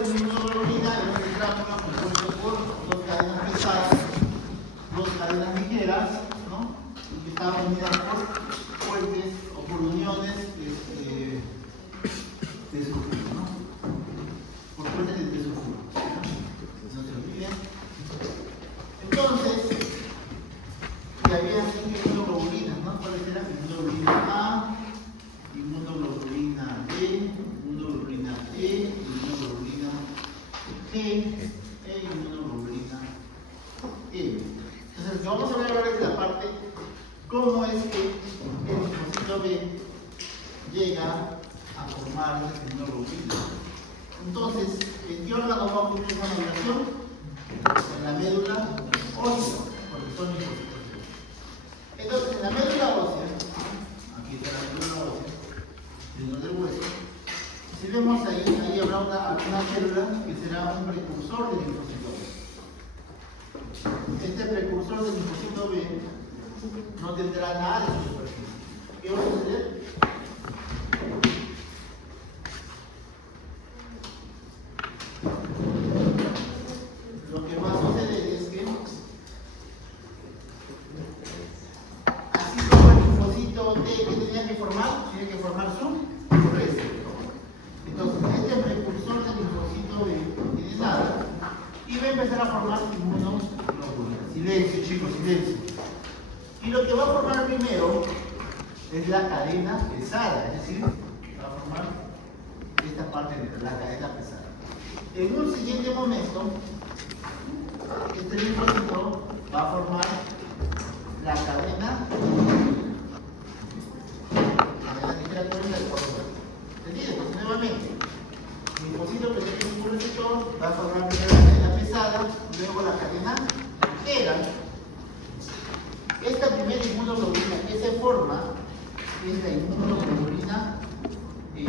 de la inmunoglobulina es un gráfico compuesto por dos cadenas pesadas, dos cadenas ligeras, ¿no? Y que están unidas por puentes o por uniones de sulfuro, ¿no? Por puentes de sulfuro. No se olviden. Entonces, y había 5 inmunoglobulinas, ¿no? ¿Cuáles eran? Inmunoglobulina A, inmunoglobulina B, inmunoglobulina E, inmunoglobulina G e inmunoglobulina E. Entonces, vamos a hablar ahora de la parte cómo es que el linfocito B llega a formar las inmunoglobulinas. Entonces, ¿en qué órgano va a ocurrir esa maduración? En la médula ósea, porque son linfocitos. Entonces, en la médula ósea, aquí está la médula ósea, dentro del hueso, si vemos ahí habrá una célula que será un precursor del linfocito B. Este precursor del linfocito B no tendrá nada de su superficie. ¿Qué va a suceder? Lo que va a suceder es que, así como el linfocito T que tenía que formar, tiene que formar su receptor. Entonces, este precursor del linfocito B no tiene nada y va a empezar a formar inmunoglobulinas. Silencio, chicos, silencio. Y lo que va a formar primero es la cadena pesada, es decir, va a formar esta parte de la cadena pesada. En un siguiente momento, este linfocito va a formar la cadena ligera del cuerpo. ¿Entendido? Entonces, nuevamente, el linfocito que tiene un receptor va a formar primero la cadena pesada, luego la cadena ligera. Esta primera inmunoglobulina que se forma es la inmunoglobulina E.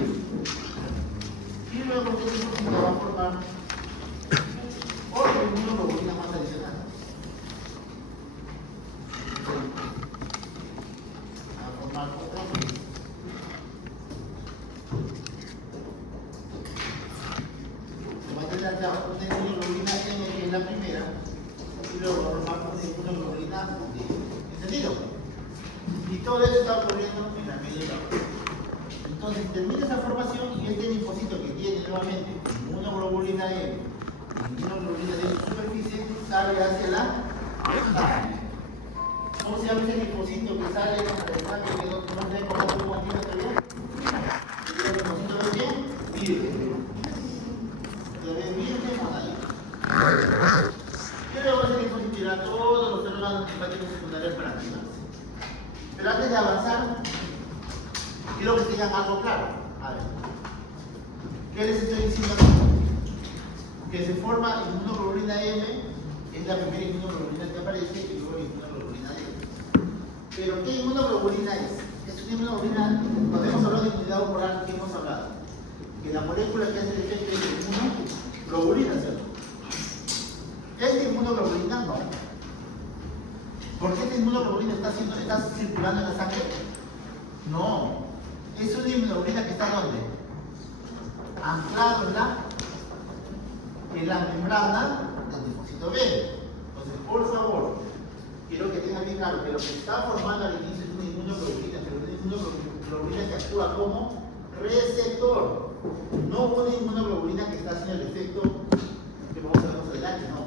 Y luego este linfocito va a formar otra inmunoglobulina más adicional. Va a formar otra. Se va a tener una inmunoglobulina N, que es la primera, y luego va a formar una inmunoglobulina D. ¿Entendido? Y todo eso está ocurriendo en la médula ósea. Entonces termina esa formación y este linfocito que tiene nuevamente inmunoglobulina E y inmunoglobulina D en su superficie sale hacia la sangre. ¿Cómo se llama ese linfocito que sale hacia la sangre que no se reconoce como antibaterial? ¿El linfocito de bien? Virgen. ¿Lo ven virgen o nadie? Y luego ese linfocito irá a todos los órganos linfáticos secundarios para activarse. Pero antes de avanzar, quiero que tengan algo claro. A ver, ¿qué les estoy diciendo aquí? Que se forma inmunoglobulina M, es la primera inmunoglobulina que aparece, y luego inmunoglobulina D. Pero ¿qué inmunoglobulina es? Es una inmunoglobulina, cuando hemos hablado de inmunidad ocular, ¿qué hemos hablado? Que la molécula que hace el efecto es inmunoglobulina, ¿cierto? ¿Esta inmunoglobulina? No. ¿Por qué esta inmunoglobulina está circulando en la sangre? No. Es una inmunoglobulina que está ¿dónde? Anclado en la membrana del linfocito B. Entonces, por favor, quiero que tengan bien claro que lo que está formando al inicio es una inmunoglobulina, pero una inmunoglobulina que actúa como receptor, no una inmunoglobulina que está haciendo el efecto que vamos a ver más adelante, no.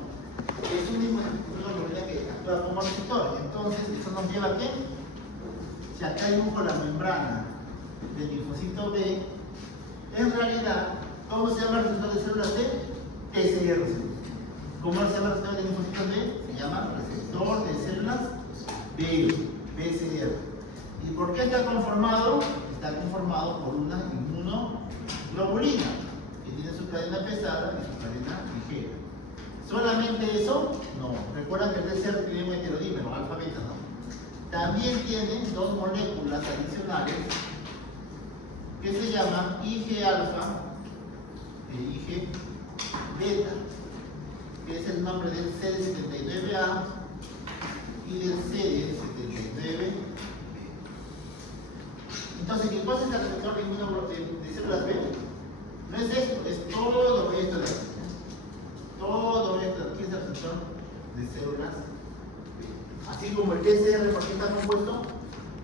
Es una inmunoglobulina que actúa como receptor. Entonces, eso nos lleva a ¿qué? Si acá dibujo la membrana del linfocito B, en realidad, ¿cómo se llama el receptor de células B? PCR. ¿Cómo se llama el receptor del linfocito B? Se llama receptor de células B, PCR. ¿Y por qué está conformado? Está conformado por una inmunoglobulina, que tiene su cadena pesada y su cadena ligera. ¿Solamente eso? No. Recuerdan que el PCR tiene un heterodímero, alfa beta, ¿no? También tiene dos moléculas adicionales que se llaman Ig alfa e Ig beta, que es el nombre del CD79A y del CD79B. Entonces, ¿qué pasa en el receptor de células B? No es esto, es todo esto de aquí. Todo esto de aquí es el receptor de células. Así como el PCR, ¿por qué está compuesto?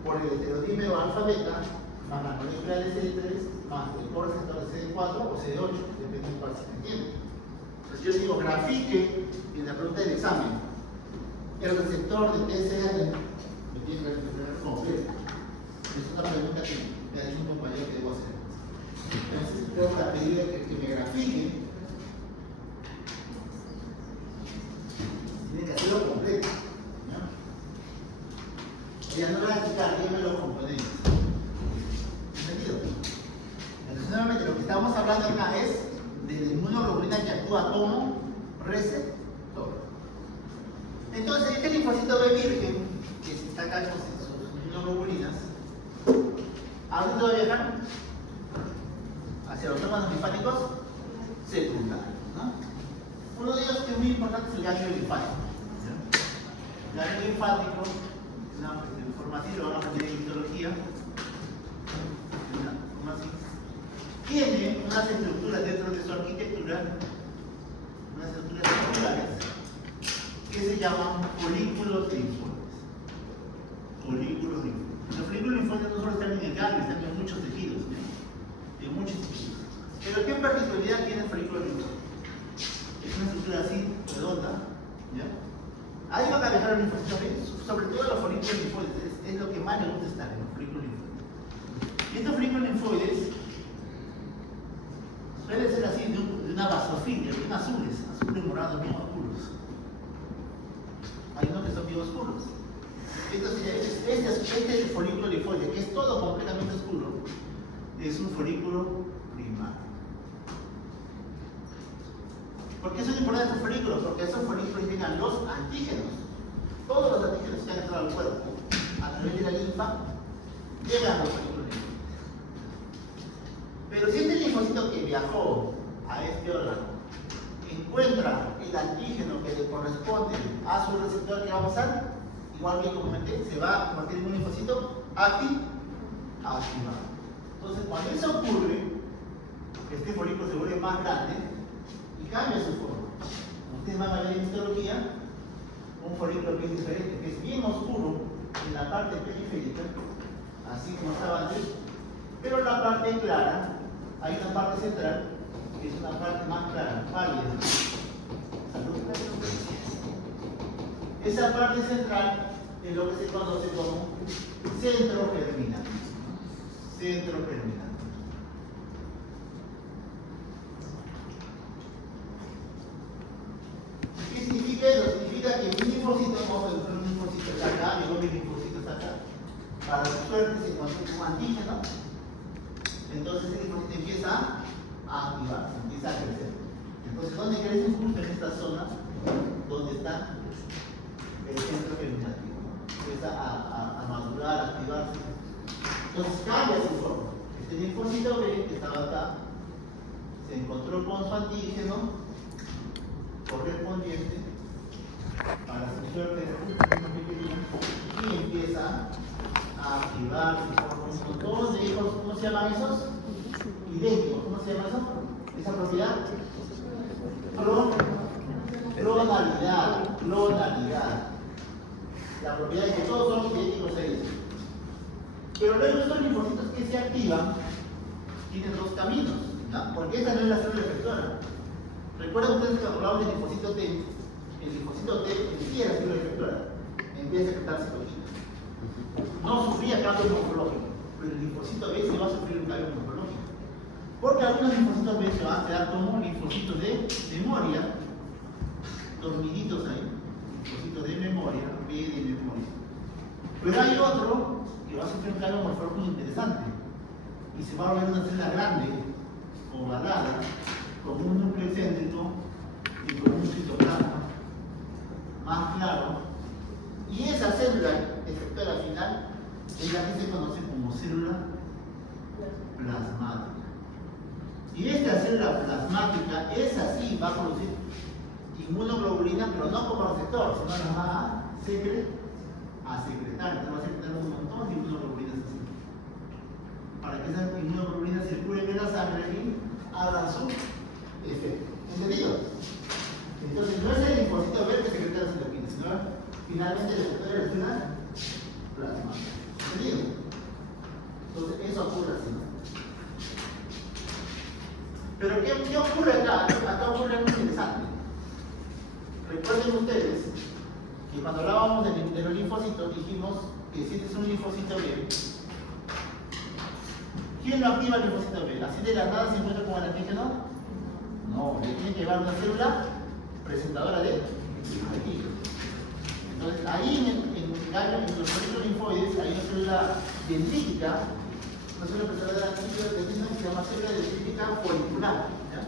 Por el heterodímero alfa beta más la molécula de CD3 más el correceptor de CD4 o CD8, depende de cuál se entiende. Entonces yo digo, grafique en la pregunta del examen el receptor de PCR, me tiene que representar completo. Es una pregunta que me ha dicho un compañero que debo hacer. Entonces tengo que pedir que me grafique. Tiene que hacerlo completo. Ya no voy a explicar, dígame los componentes. ¿Entendido? Entonces, nuevamente, lo que estamos hablando acá es de la inmunoglobulina que actúa como receptor. Entonces, este linfocito B virgen, que está acá con sus inmunoglobulinas, ¿a dónde va a viajar? Hacia los órganos linfáticos secundarios, ¿no? Uno de ellos que es muy importante es el ganglio linfático. El ganglio linfático, una información, lo van a aprender en histología. Tiene unas estructuras dentro de su arquitectura, unas estructuras celulares que se llaman folículos linfoides. Folículos linfoides. Los folículos linfoides no solo están en el ganglio, están en muchos tejidos, en muchos tejidos. Pero ¿qué particularidad tiene el folículo linfoide? Es una estructura así, redonda, ¿ya? Ahí van a dejar los linfocitos, sobre todo los folículos linfoides, es lo que más le gusta estar en los folículos linfoides. Y estos folículos linfoides suelen ser así, de una basofilia, bien azules morados, bien oscuros. Hay unos que son bien oscuros. Este folículo linfoide, que es todo completamente oscuro, es un folículo primario. ¿Por qué son importantes estos folículos? Porque esos folículos llegan los antígenos. Todos los antígenos que han entrado al cuerpo a través de la linfa llegan a los folículos linfoides. Pero si este linfocito que viajó a este órgano encuentra el antígeno que le corresponde a su receptor, ¿qué va a pasar? Igual que comenté, se va a convertir en un linfocito activado. Entonces, cuando eso ocurre, este folículo se vuelve más grande y cambia su forma. Ustedes van a ver en histología un folículo que es diferente, que es bien oscuro en la parte periférica, así como estaba antes, pero en la parte clara hay una parte central que es una parte más clara, pálida. Esa parte central es lo que se conoce como centro germinal. Centro germinal. ¿Qué significa eso? Significa que mi linfocito, vamos a buscar un linfocito está acá, mi linfocito está acá. Para su suerte se consigue un antígeno. Entonces el linfocito empieza a activarse, empieza a crecer. Entonces, ¿dónde crece? Justo en esta zona donde está el centro germinal. Empieza a madurar, a activarse. Entonces cambia su forma. Este linfocito B que estaba acá se encontró con su antígeno correspondiente para su suerte y empieza a activarse y forma un montón de hijos. ¿Cómo se llaman esos? Idénticos. ¿Cómo se llama eso? Esa propiedad. Clonalidad. La propiedad es que todos son idénticos a ellos. Pero luego estos linfocitos que se activan tienen dos caminos, ¿no? Porque esta no es la célula efectora. ¿Recuerdan ustedes que hablamos del linfocito T? El linfocito T en sí era célula efectora. Empieza a secretar citokina. No sufría cambio morfológico, pero el linfocito B sí va a sufrir un cambio morfológico. Porque algunos linfocitos B se van a quedar como linfocitos de memoria, dormiditos ahí. Linfocitos de memoria, B de memoria. Pero hay otro que va a sufrir un cambio morfológico interesante y se va a volver una célula grande, ovalada, con un núcleo céntrico y con un citoplasma más claro. Y esa célula efectora final es la que se conoce como célula plasmática. Y esta célula plasmática, esa sí va a producir inmunoglobulina, pero no como receptor, sino la va a secretar. Entonces va a secretar un montón de inmunoglobulinas así. Para que esas inmunoglobulinas circulen en la sangre y hagan finalmente el receptor es una plasma. ¿Entendido? Entonces eso ocurre así, ¿no? Pero ¿qué ocurre acá? Acá ocurre algo interesante. Recuerden ustedes que cuando hablábamos de los linfocitos dijimos que si este es un linfocito B, ¿quién lo activa el linfocito B? ¿Así de la nada se encuentra con el antígeno? No, le tiene que llevar una célula presentadora de antígeno. Entonces ahí en los folículos linfoides hay una célula dendrítica, una célula presentadora de antígeno que se llama célula dendrítica folicular, ¿ya?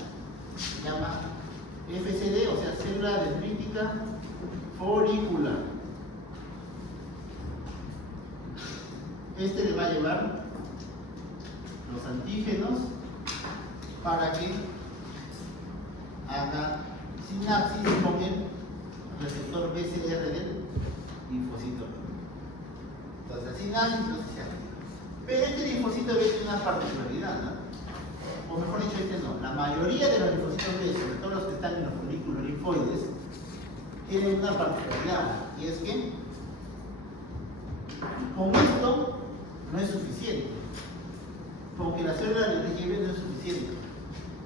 Se llama FCD, o sea, célula dendrítica folicular. Este le va a llevar los antígenos para que haga sinapsis con el receptor BCR del linfocito. Entonces, la sinapsis se activa. Pero este linfocito B tiene una particularidad, ¿no? O mejor dicho, este no. La mayoría de los linfocitos B, sobre todo los que están en los folículos linfoides, tienen una particularidad, y es que con esto no es suficiente. Con que la célula le lleve no es suficiente.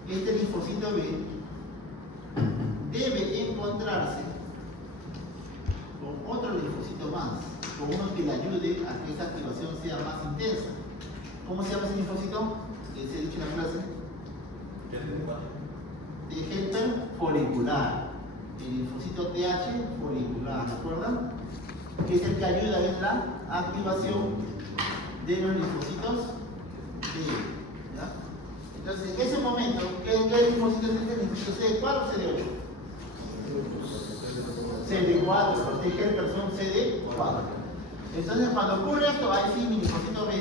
Este linfocito B debe encontrarse con otro linfocito más, con uno que le ayude a que esa activación sea más intensa. ¿Cómo se llama ese linfocito? Se ha dicho en la clase. De Helper folicular. El linfocito TH folicular, ¿de acuerdo? Que es el que ayuda en la activación de los linfocitos B. ¿Ya? Entonces, en ese momento, ¿qué linfocito es este? ¿Linfocito CD4 o CD8? CD4, porque Helper son CD4. Entonces, cuando ocurre esto, ahí sí mi linfocito B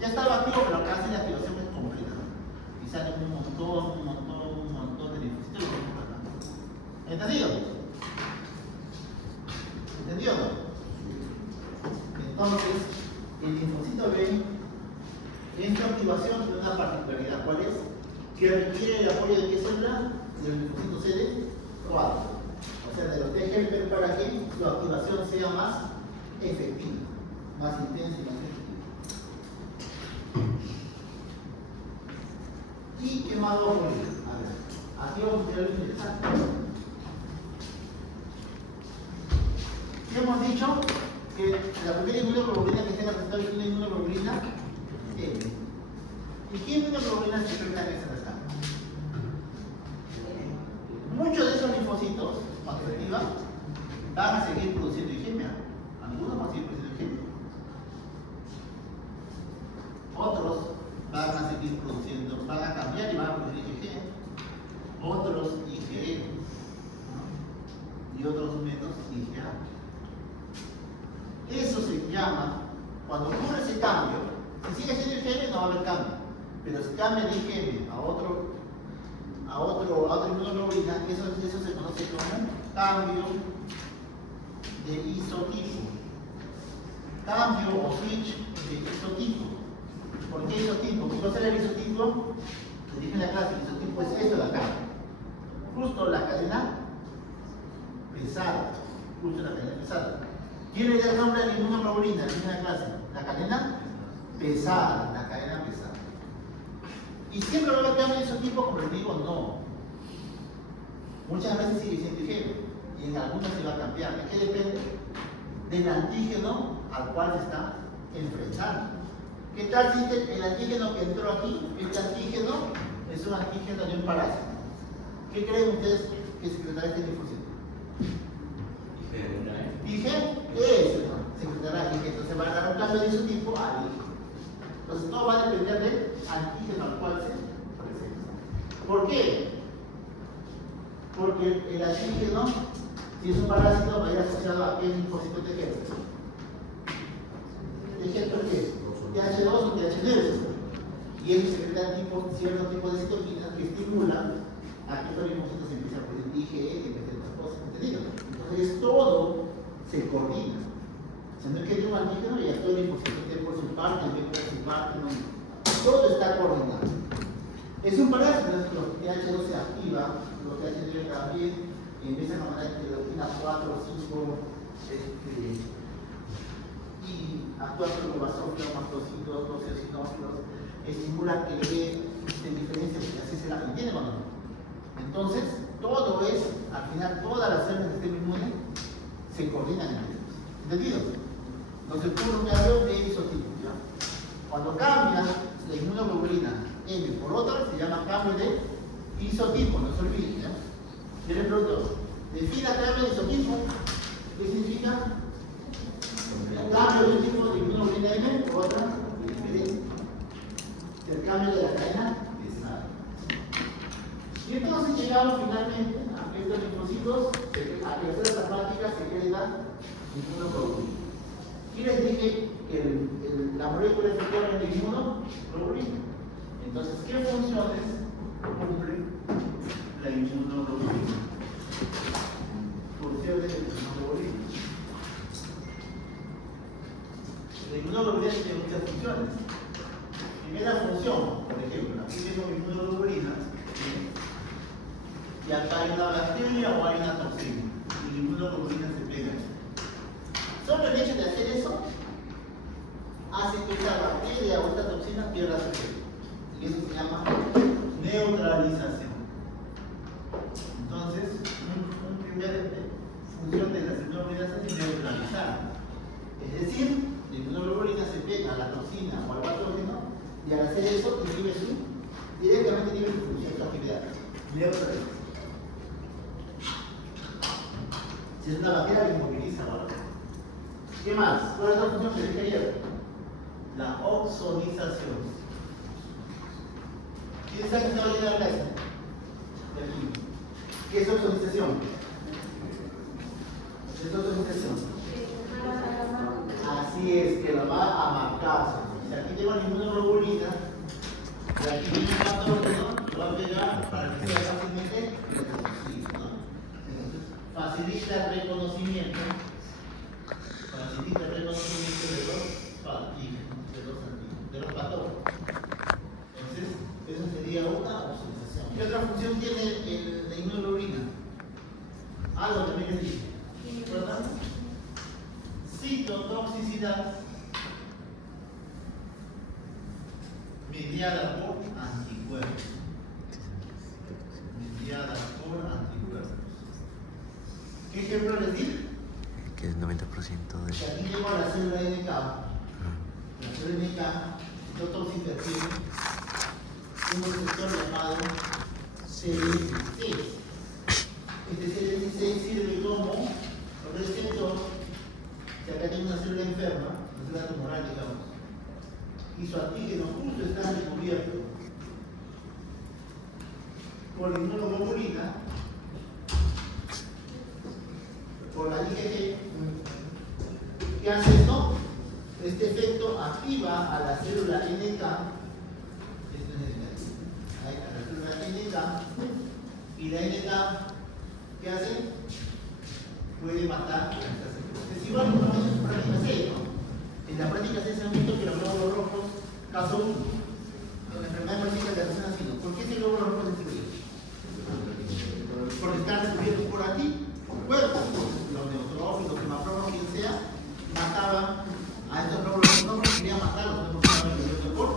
ya estaba activo, pero acá sí la activación es completa. Y salen un montón de linfocitos. ¿Entendido? ¿Entendido? Entonces, el linfocito B en su activación tiene una particularidad. ¿Cuál es? Que requiere el apoyo de qué célula? Del linfocito CD4. O sea, de los T helper para que su activación sea más efectiva, más intensa y más efectiva. ¿Y qué más va a ocurrir? A ver, aquí vamos a ver algo interesante. Ya hemos dicho que la primera inmunoglobulina que tenga resultado es una inmunoglobulina M. ¿Y qué inmunoglobulinas se encuentran en esa acá? Muchos de esos linfocitos, cuando se activan, van a seguir produciendo IgM. Algunos van a seguir produciendo IgM. Otros van a seguir produciendo, van a cambiar y van a producir IgG. Otros IgE, ¿no? Y otros menos IgA. Eso se llama, cuando ocurre ese cambio, si sigue siendo IgM no va a haber cambio, pero si cambia de IgM a otra inmunoglobulina, eso se conoce como cambio de isotipo. Cambio o switch de isotipo. ¿Por qué isotipo? ¿Qué cosa era el isotipo? Les dije en la clase, el isotipo es esto de acá. Justo la cadena pesada. Justo la cadena pesada. ¿Quién le da el nombre a la inmunoglobulina? Les dije en la clase. La cadena pesada. La cadena pesada. ¿Y siempre va a haber cambio de isotipo? Como les digo, no. Muchas veces sigue siendo IgM. Y en algunas se va a cambiar. ¿De qué depende? Del antígeno al cual se está enfrentando. ¿Qué tal si el antígeno que entró aquí, este antígeno es un antígeno de un parásito? ¿Qué creen ustedes que secretará este linfocito? IgE, eso, secretará IgE. Entonces va a dar un cambio de isotipo a IgE. Entonces todo va a depender del antígeno al cual se presenta. ¿Por qué? Porque el antígeno, si es un parásito, va a ir asociado a qué linfocito de Helper. ¿De Helper qué es? TH2 o TH9. Y ellos secretan cierto tipo de citoquinas que estimulan a que estos linfocitos empiecen a producir IgE y empiecen otras cosas. ¿Entendido? Entonces todo se coordina. O sea, no es que haya un antígeno y actúe el linfocito esté por su parte, el B por su parte, no. Todo está coordinado. Es un parásito, los TH2 se activa, los TH9 también, y empiezan a mandar interleuquina 4, 5, y actúa como basófilos, mastocitos, ocicinófilos, estimula que le dé diferencias y así se la entiende o no. Entonces, todo es, al final, todas las células del sistema inmune se coordinan entre ellos. ¿Entendido? Entonces, tú no me hablo de isotipo, ¿ya? Cuando cambias la inmunoglobulina M por otra, se llama cambio de isotipo, no se olviden, ¿ya? Yo le pregunto, defina cambio de isotipo. ¿Qué significa? Cambio de un tipo de inmunoglobulina M por otra diferente. El cambio de la cadena pesada. Y entonces llegamos finalmente a que estos linfocitos, a que las células plasmáticas se queden inmunoglobulina. Y les dije que la molécula efectivamente es inmunoglobulina. Entonces, ¿qué funciones cumple la inmunoglobulina? Funciones de la inmunoglobulina. La inmunoglobulina tiene muchas funciones. Primera función, por ejemplo, aquí tengo inmunoglobulina y acá hay una bacteria o hay una toxina y la inmunoglobulina se pega. Solo el hecho de hacer eso hace que esta bacteria o esta toxina pierda su efecto. Y eso se llama neutralización. Entonces, una primera función de las inmunoglobulinas es neutralizar. Es decir, la inmunoglobulina se pega a la toxina o al patógeno y al hacer eso directamente inhibe su función, su actividad. Neutralización. Si es una bacteria, la inmoviliza ahora. ¿Qué más? ¿Cuál es la función que dije ayer? La oxonización. ¿Quién sabe que estaba leyendo la clase? ¿Qué es oxonización? ¿Qué es oxonización? Así es, que lo va a marcar. Si aquí tengo la inmunoglobulina, y aquí viene un patógeno, lo va a pegar para que sea fácilmente reconocido, ¿no? Entonces, facilita el reconocimiento de los antígenos, de los patógenos. Entonces, eso sería una oxonización. ¿Qué otra función tiene la inmunoglobulina? Algo también les dije. ¿Verdad? Citotoxicidad mediada por anticuerpos. Mediada por anticuerpos. ¿Qué ejemplo les di? Que es 90% de... Y aquí llego a la célula NK. La célula NK, citotoxicidad tiene un receptor llamado CL16. Este CL16 sirve como receptor. Si acá tengo una célula enferma, una célula tumoral, digamos, y su antígeno justo está recubierto por la inmunoglobulina, por la IgG, ¿qué hace esto? Este efecto activa a la célula NK, esto es negativo, a la célula NK, y la NK, ¿qué hace? Puede matar las células. Es igual que en su práctica 6, ¿no? En la práctica 6 se han visto que los glóbulos rojos, caso 1, en la enfermedad hepática de recién nacido, ¿por qué ese glóbulo rojo es destruido? Porque están recubiertos por anticuerpos, los neutrófilos, los macrófagos, quien sea, mataban a estos glóbulos rojos, querían matarlos, no estaban recubiertos por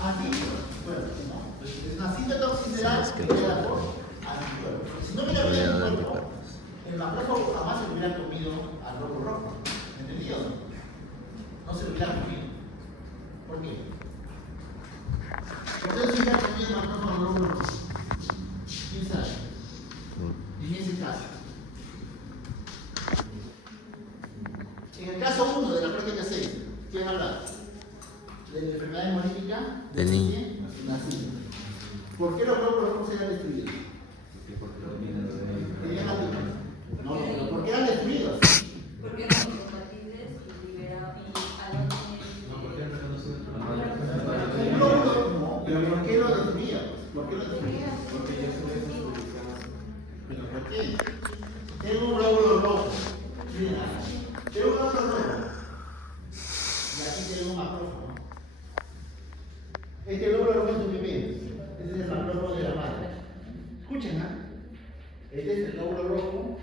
anticuerpos, ¿no? Entonces, es una citotoxicidad creada por anticuerpos. Si no hubiera habido anticuerpos, el macrófago jamás se hubiera comido al glóbulo rojo. ¿Entendido? No se lo hubiera comido. ¿Por qué? ¿Por qué se hubiera comido el macrófago al glóbulo rojo? ¿Quién sabe? En ese caso. En el caso 1 de la práctica 6, ¿quién habla? De la enfermedad hemolítica del niño. Nacido. ¿Por qué los glóbulos rojos eran destruidos? Tenían anticuerpos. No, pero ¿por qué eran destruidos? Porque eran incompatibles y liberaban Un glóbulo, no, pero ¿por qué lo destruían? ¿Por qué lo destruían? ¿Pero por qué? Tengo un glóbulo rojo. Miren, tengo un glóbulo rojo. Y aquí tengo un macrófago. Este glóbulo rojo es un bebé. Este es el macrófago de la madre. Escuchen, ¿ah? Este es el glóbulo rojo.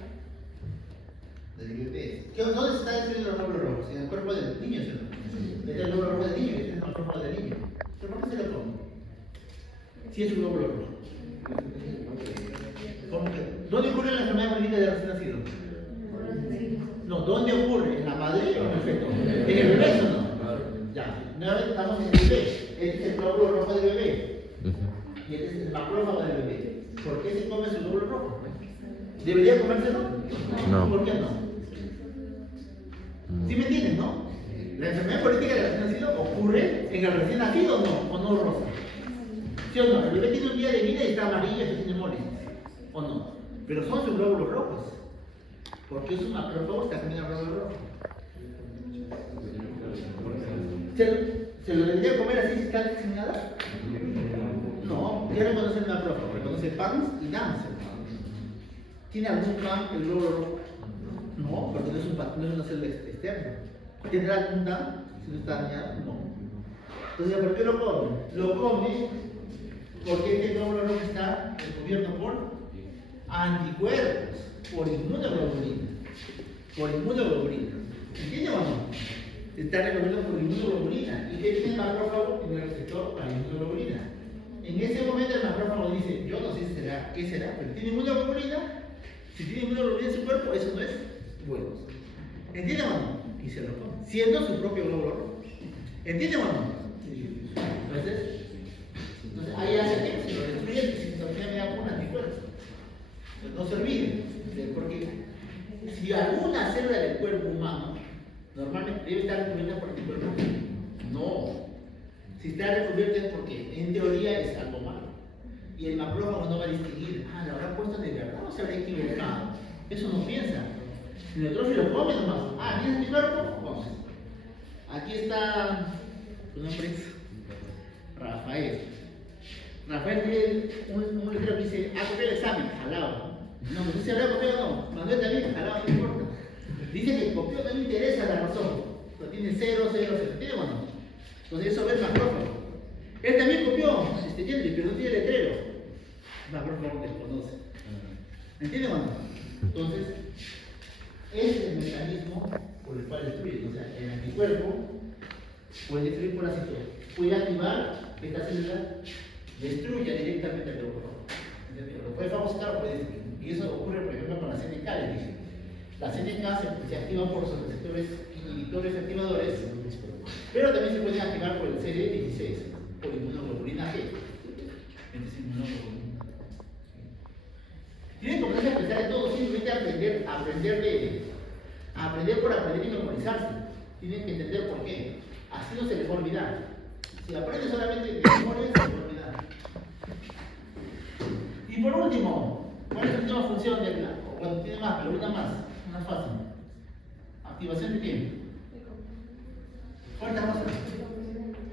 del IBP. ¿Dónde está destruyendo los glóbulos rojos? En el cuerpo del niño, ¿sí o no? Este es el glóbulo rojo del niño, este es el cuerpo del niño. ¿Pero por qué se lo come? Si es un glóbulo rojo. ¿Cómo que? ¿Dónde ocurre la enfermedad maligna del recién nacido? No, ¿dónde ocurre? ¿En la madre o en el feto? ¿En el bebé o no? Ya, nuevamente estamos en el bebé. Este es el glóbulo rojo del bebé. Y este es el macrófago del bebé. ¿Por qué se come su glóbulo rojo? ¿Debería comérselo? No. ¿Por qué no? ¿Sí me entiendes, no? La enfermedad política del recién nacido ocurre en el recién nacido o no, Rosa. ¿Sí o no? El bebé tiene un día de vida y está amarillo y tiene hemolis. ¿O no? Pero son sus glóbulos rojos. Porque es un macrófago, está comiendo glóbulos rojos. ¿Se lo debería comer así si está diseminada? No, ¿qué reconoce el macrófago? Reconoce PANS y DANS. ¿Tiene algún PAN el glóbulo rojo? No, porque no es una célula externa. ¿Tendrá algún DAN si no está dañado? No. Entonces, ¿por qué lo come? Lo come porque este glóbulo rojo está recubierto por anticuerpos, por inmunoglobulina. Por inmunoglobulina. ¿Entiendes o no? Está recubierto por inmunoglobulina. ¿Y qué tiene el macrófago? Tiene el receptor para inmunoglobulina. En ese momento el macrófago dice, yo no sé si será, qué será, pero tiene inmunoglobulina. Si tiene inmunoglobulina en su cuerpo, eso no es bueno. ¿Entiendes o no? Y se lo come, siendo su propio glóbulo rojo. ¿Entiendes o no? Entonces ahí hace que se lo destruye y se me da por un anticuerpo. Entonces, no se olviden, porque si alguna célula del cuerpo humano normalmente debe estar recubierta por anticuerpos, no. Si está recubierta es porque en teoría es algo malo. Y el macrófago no va a distinguir, lo habrá puesto de verdad o se habrá equivocado. Eso no piensa. El neutrófilo come nomás. ¿Tienes mi cuerpo? Vamos. Aquí está, tu nombre es Rafael. Rafael tiene un letrero que dice, copiado el examen, jalado. No sé si habrá copiado o no. Manuel también, jalado, no importa. Dice que copió, no le interesa la razón. Pero tiene 0, 0, 0. ¿Tiene o no? Entonces eso es macrófago. Él también copió, pero no tiene letrero. Macrófago desconoce. ¿Entienden o no? Entonces, ese es el mecanismo por el cual destruye. O sea, el anticuerpo puede destruir por ácido. Puede activar esta célula, destruya directamente el glóbulo rojo. Lo puede fagocitar o puede destruir. Y eso ocurre, por ejemplo, con la CNK, les dije. La CNK se activa por sus receptores inhibitores activadores, pero también se pueden activar por el CD16, por inmunoglobulina G. Entonces, inmunoglobulina. Tienen competencia especial de todo, simplemente aprender por aprender y memorizarse. Tienen que entender por qué. Así no se les va a olvidar. Si aprende solamente de memoria, se les va a olvidar. Y por último, ¿cuál es la última función de la? Cuando tiene más, pero una fácil. Activación de tiempo. ¿Cuál es la cosa?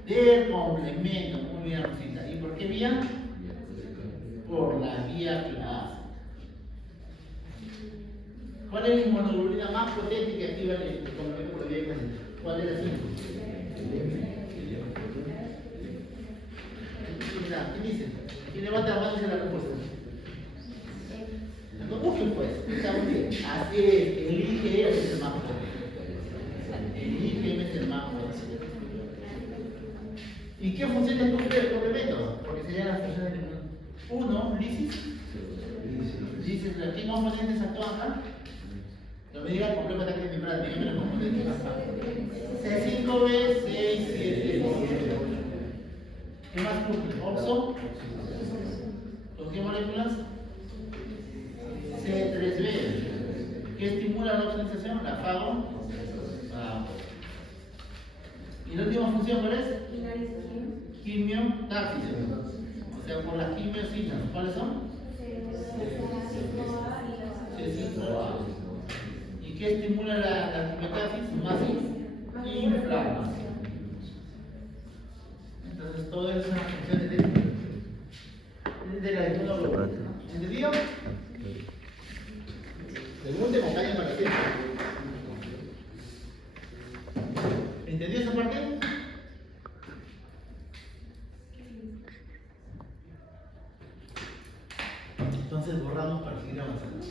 Del complemento, muy bien, Rosita. ¿Y por qué vía? Por la vía clásica. ¿Cuál es la inmunoglobulina más potente que activa el complemento por la vía clásica? ¿Cuál es la 5? ¿Qué dice? ¿Quién levanta la mano y dice la respuesta? No busquen pues, está muy bien. Así es, el IgM es el más potente. El IgM es el más potente. ¿Y qué funciones cumple el complemento? Porque serían las funciones de uno, lisis. Lisis, ¿qué componentes actúan acá? No me digan complejo de ataque membral, díganme los componentes. C5b, 6, 7, 7. ¿Qué más cumple? ¿Oxo? ¿Con qué moléculas? C3b. ¿Qué estimula la oxidatización? La fago. ¿Y la última función cuál es? Quimiotaxis. O sea, por las quimiosinas. ¿Cuáles son? C5A. ¿Y qué estimula la quimiotaxis? Más inflamación. Entonces, todas esas funciones de la inmunoglobulina. ¿Entendido? Pregunte, acompañen para siempre. ¿Entendió esa parte? Entonces borramos para seguir avanzando.